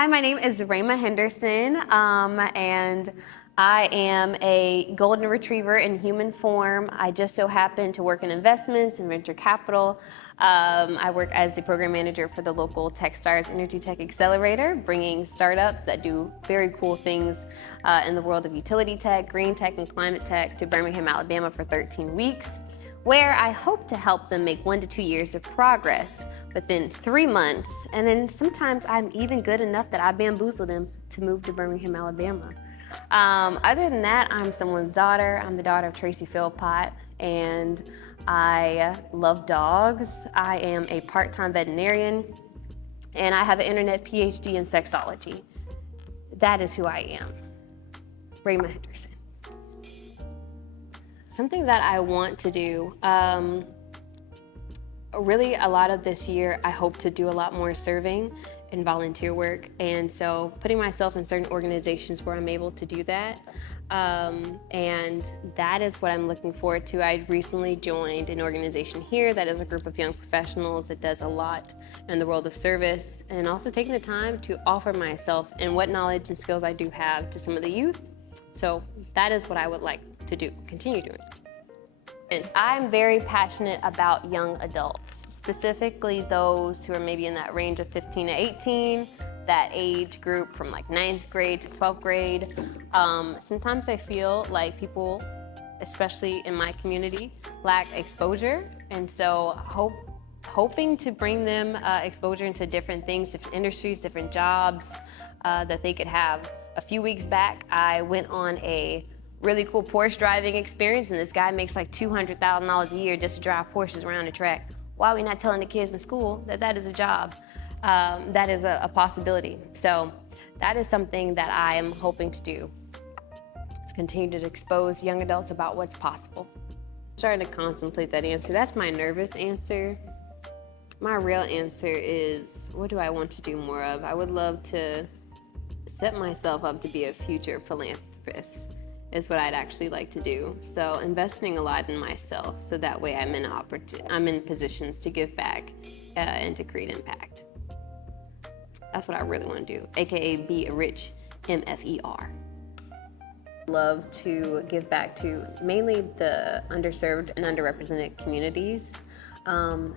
Hi, my name is Rae'Mah Henderson, and I am a golden retriever in human form. I just so happen to work in investments and venture capital. I work as the program manager for the local Techstars Energy Tech Accelerator, bringing startups that do very cool things in the world of utility tech, green tech, and climate tech to Birmingham, Alabama for 13 weeks. Where I hope to help them make 1 to 2 years of progress within 3 months. And then sometimes I'm even good enough that I bamboozle them to move to Birmingham, Alabama. Other than that, I'm someone's daughter. I'm the daughter of Tracy Philpott, and I love dogs. I am a part-time veterinarian, and I have an internet PhD in sexology. That is who I am, Rae'Mah Henderson. Something that I want to do, really a lot of this year, I hope to do a lot more serving and volunteer work. And so putting myself in certain organizations where I'm able to do that. And that is what I'm looking forward to. I recently joined an organization here that is a group of young professionals that does a lot in the world of service, and also taking the time to offer myself and what knowledge and skills I do have to some of the youth. So that is what I would like to do, continue doing. And I'm very passionate about young adults, specifically those who are maybe in that range of 15 to 18, that age group from like 9th grade to 12th grade. Sometimes I feel like people, especially in my community, lack exposure. And so hoping to bring them exposure into different things, different industries, different jobs that they could have. A few weeks back, I went on a really cool Porsche driving experience, and this guy makes like $200,000 a year just to drive Porsches around the track. Why are we not telling the kids in school that that is a job? That is a possibility. So that is something that I am hoping to do. Is continue to expose young adults about what's possible. I'm starting to contemplate that answer. That's my nervous answer. My real answer is, what do I want to do more of? I would love to set myself up to be a future philanthropist is what I'd actually like to do. So investing a lot in myself, so that way I'm in positions to give back and to create impact. That's what I really want to do, AKA be a rich MFER. Love to give back to mainly the underserved and underrepresented communities.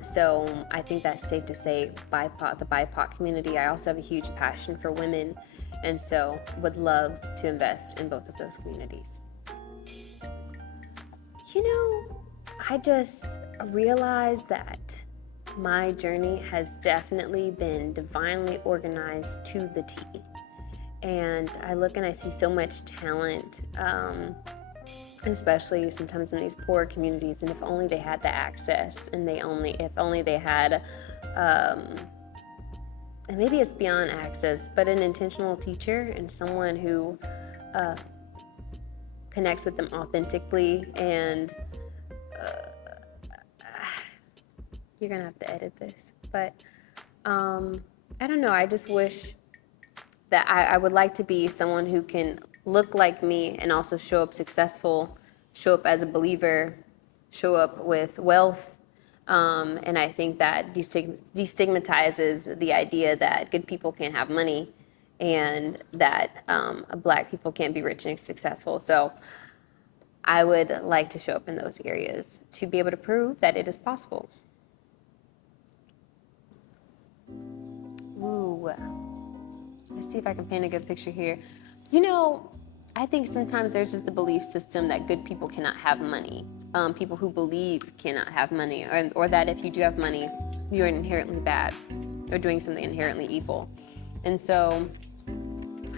So I think that's safe to say the BIPOC community. I also have a huge passion for women, and so would love to invest in both of those communities. You know, I just realized that my journey has definitely been divinely organized to the T. And I look and I see so much talent, especially sometimes in these poor communities, and if only they had the access, and if only they had, and maybe it's beyond access, but an intentional teacher and someone who connects with them authentically. And you're gonna have to edit this, but I don't know, I just wish that I would like to be someone who can look like me and also show up successful, show up as a believer, show up with wealth. And I think that destigmatizes the idea that good people can't have money, and that Black people can't be rich and successful. So I would like to show up in those areas to be able to prove that it is possible. Ooh. Let's see if I can paint a good picture here. You know, I think sometimes there's just the belief system that good people cannot have money. People who believe cannot have money, or that if you do have money, you're inherently bad or doing something inherently evil. And so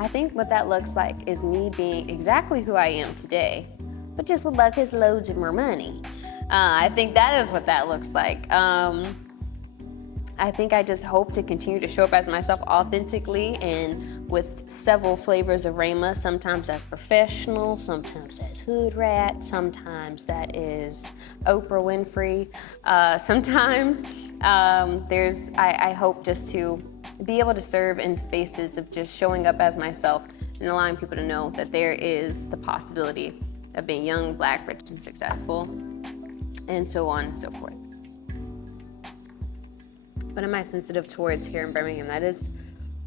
I think what that looks like is me being exactly who I am today, but just with like loads of more money. I think that is what that looks like. I think I just hope to continue to show up as myself authentically and with several flavors of Rae'Mah. Sometimes that's professional, sometimes that's hood rat, sometimes that is Oprah Winfrey. Sometimes I hope just to be able to serve in spaces of just showing up as myself and allowing people to know that there is the possibility of being young, Black, rich, and successful, and so on and so forth. What am I sensitive towards here in Birmingham? That is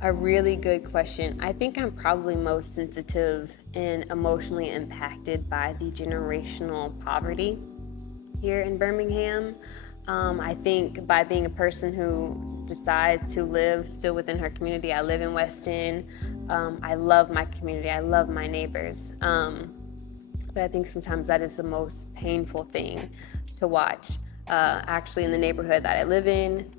A really good question. I think I'm probably most sensitive and emotionally impacted by the generational poverty here in Birmingham. I think by being a person who decides to live still within her community, I live in West End. I love my community, I love my neighbors. But I think sometimes that is the most painful thing to watch. Actually, in the neighborhood that I live in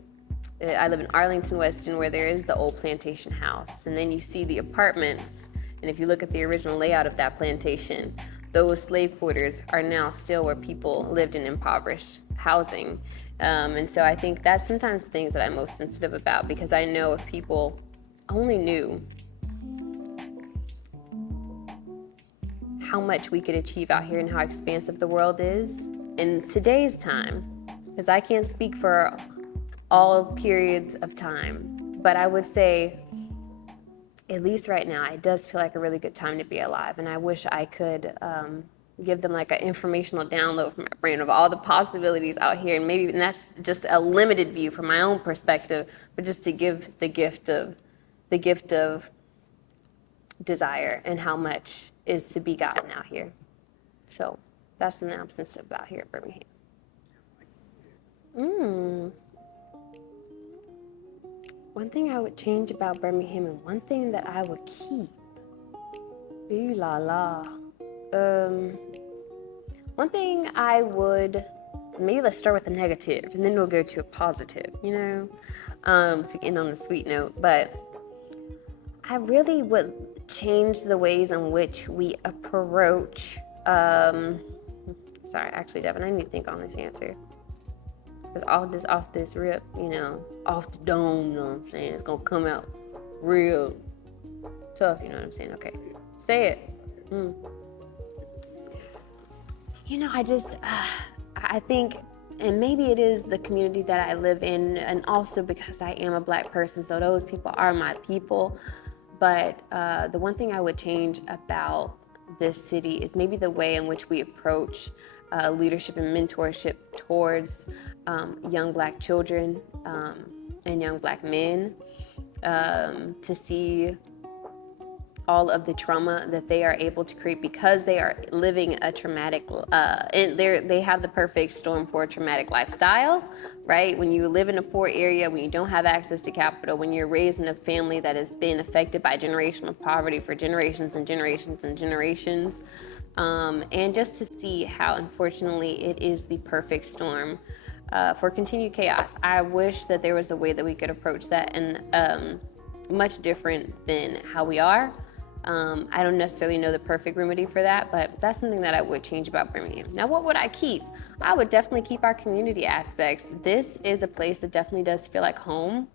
Arlington, Weston, where there is the old plantation house. And then you see the apartments. And if you look at the original layout of that plantation, those slave quarters are now still where people lived in impoverished housing. And so I think that's sometimes the things that I'm most sensitive about, because I know if people only knew how much we could achieve out here and how expansive the world is in today's time, because I can't speak for all periods of time, but I would say, at least right now, it does feel like a really good time to be alive. And I wish I could give them like an informational download from my brain of all the possibilities out here. And that's just a limited view from my own perspective, but just to give the gift of desire and how much is to be gotten out here. So that's something I'm sensitive about here at Birmingham. One thing I would change about Birmingham and one thing that I would keep. Ooh la la. One thing I would, maybe let's start with the negative and then we'll go to a positive, so we can end on a sweet note. But I really would change the ways in which we approach, sorry, actually, Devin, I need to think on this answer. Because off this rip, off the dome, you know what I'm saying? It's gonna come out real tough, you know what I'm saying? Okay, say it. I think, and maybe it is the community that I live in, and also because I am a Black person, so those people are my people. But the one thing I would change about this city is maybe the way in which we approach leadership and mentorship towards young Black children and young Black men, to see all of the trauma that they are able to create because they are living a traumatic, and they have the perfect storm for a traumatic lifestyle, right? When you live in a poor area, when you don't have access to capital, when you're raised in a family that has been affected by generational poverty for generations and generations and generations, and just to see how, unfortunately, it is the perfect storm for continued chaos. I wish that there was a way that we could approach that and much different than how we are. I don't necessarily know the perfect remedy for that, but that's something that I would change about Birmingham. Now, what would I keep? I would definitely keep our community aspects. This is a place that definitely does feel like home.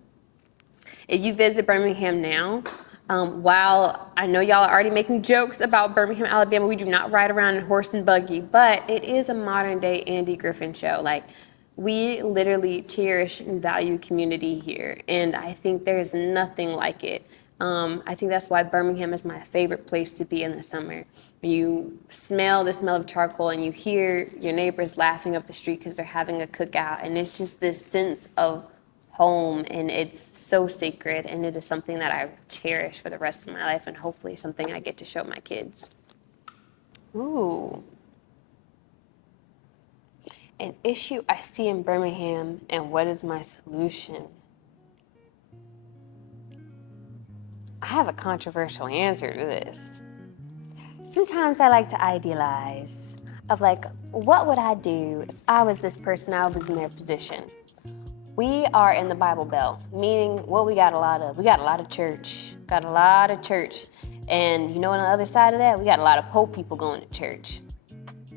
If you visit Birmingham now, while I know y'all are already making jokes about Birmingham, Alabama, we do not ride around in horse and buggy, but it is a modern day Andy Griffin show. Like, we literally cherish and value community here, and I think there's nothing like it. I think that's why Birmingham is my favorite place to be in the summer. When you smell the smell of charcoal and you hear your neighbors laughing up the street because they're having a cookout, and it's just this sense of home, and it's so sacred, and it is something that I cherish for the rest of my life, and hopefully something I get to show my kids. Ooh. An issue I see in Birmingham, and what is my solution? I have a controversial answer to this. Sometimes I like to idealize of like, what would I do if I was this person, I was in their position? We are in the Bible Belt, meaning what we got a lot of. We got a lot of church, And on the other side of that, we got a lot of poor people going to church.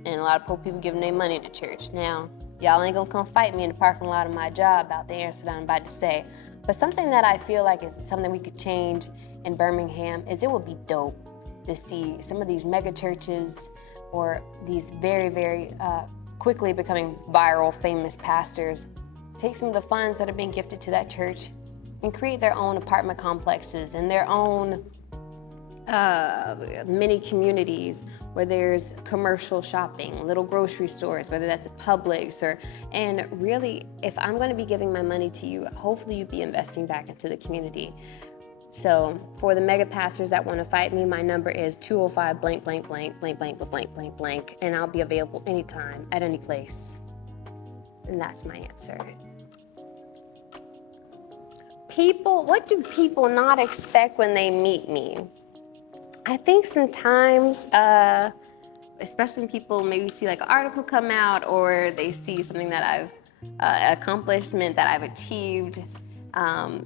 And a lot of poor people giving their money to church. Now, y'all ain't gonna come fight me in the parking lot of my job about the answer that I'm about to say. But something that I feel like is something we could change in Birmingham is it would be dope to see some of these mega churches or these very, very quickly becoming viral, famous pastors take some of the funds that are being gifted to that church and create their own apartment complexes and their own mini communities where there's commercial shopping, little grocery stores, whether that's a Publix and really, if I'm going to be giving my money to you, hopefully you'd be investing back into the community. So for the mega pastors that want to fight me, my number is 205 blank, blank, blank, blank, blank, blank, blank, blank, and I'll be available anytime, at any place. And that's my answer. What do people not expect when they meet me? I think sometimes, especially when people maybe see like an article come out or they see something that I've accomplishment that I've achieved,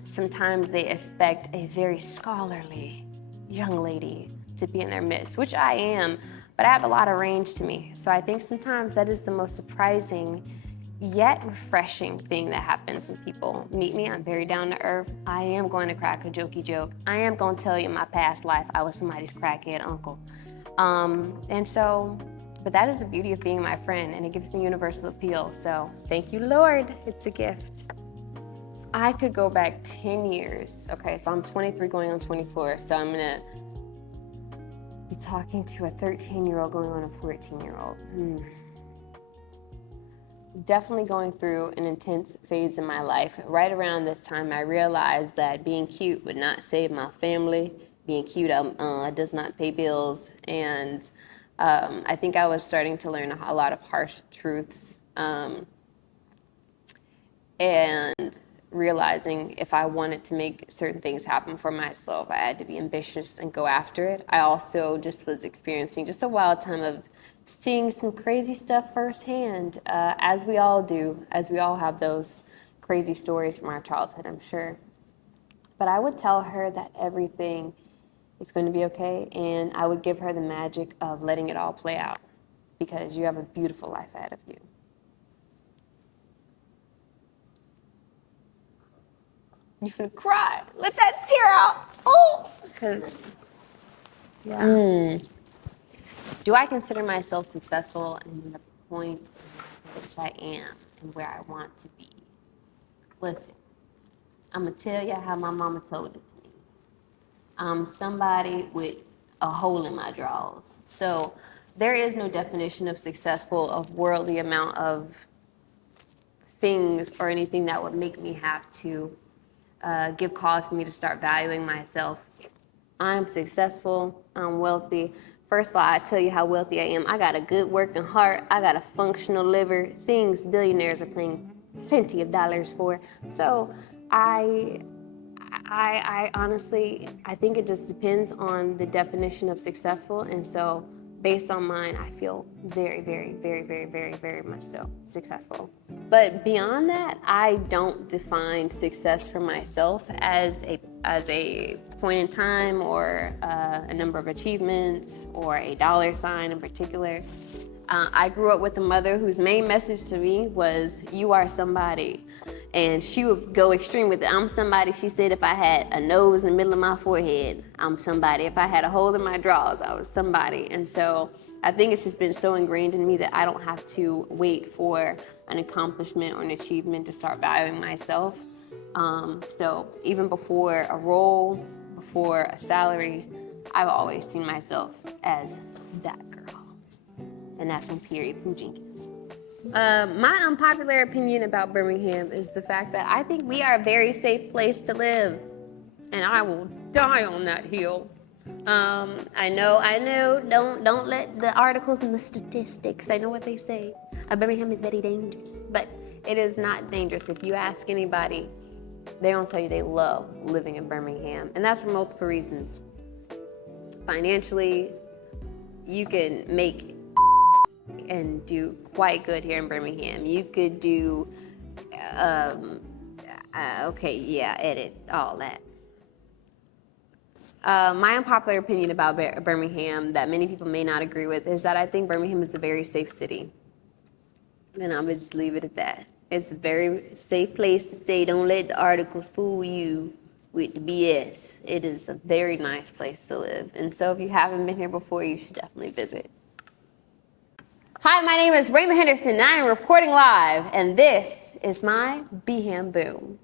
sometimes they expect a very scholarly young lady to be in their midst, which I am, but I have a lot of range to me. So I think sometimes that is the most surprising yet refreshing thing that happens when people meet me. I'm very down to earth. I am going to crack a jokey joke. I am going to tell you in my past life I was somebody's crackhead uncle. But that is the beauty of being my friend, and it gives me universal appeal. So thank you, Lord. It's a gift. I could go back 10 years. Okay, so I'm 23 going on 24. So I'm gonna be talking to a 13-year-old going on a 14-year-old. Definitely going through an intense phase in my life. Right around this time, I realized that being cute would not save my family. Being cute does not pay bills. And I think I was starting to learn a lot of harsh truths. And realizing if I wanted to make certain things happen for myself, I had to be ambitious and go after it. I also just was experiencing just a wild time of seeing some crazy stuff firsthand, as we all do, as we all have those crazy stories from our childhood, I'm sure. But I would tell her that everything is going to be okay, and I would give her the magic of letting it all play out, because you have a beautiful life ahead of you. You're gonna cry. Let that tear out. Oh, because yeah. Do I consider myself successful in the point at which I am and where I want to be? Listen, I'm gonna tell you how my mama told it to me. I'm somebody with a hole in my drawers. So there is no definition of successful, of worldly amount of things or anything that would make me have to give cause for me to start valuing myself. I'm successful, I'm wealthy. First of all, I tell you how wealthy I am. I got a good working heart, I got a functional liver, things billionaires are paying plenty of dollars for. So I honestly, I think it just depends on the definition of successful. And so based on mine, I feel very, very, very, very, very, very much so successful. But beyond that, I don't define success for myself as a point in time or a number of achievements or a dollar sign in particular. I grew up with a mother whose main message to me was, you are somebody. And she would go extreme with it. I'm somebody, she said, if I had a nose in the middle of my forehead, I'm somebody. If I had a hole in my drawers, I was somebody. And so I think it's just been so ingrained in me that I don't have to wait for an accomplishment or an achievement to start valuing myself. So even before a role, before a salary, I've always seen myself as that girl. And that's on period Pooh Jenkins. My unpopular opinion about Birmingham is the fact that I think we are a very safe place to live, and I will die on that hill. I know, don't let the articles and the statistics, I know what they say. Birmingham is very dangerous, but it is not dangerous. If you ask anybody, they're gonna tell you they love living in Birmingham, and that's for multiple reasons. Financially, you can make and do quite good here in Birmingham. You could do, edit all that. My unpopular opinion about Birmingham that many people may not agree with is that I think Birmingham is a very safe city. And I'm gonna just leave it at that. It's a very safe place to stay. Don't let the articles fool you with the BS. It is a very nice place to live. And so if you haven't been here before, you should definitely visit. Hi, my name is Rae'Mah Henderson, and I am reporting live, and this is my Bham Boom.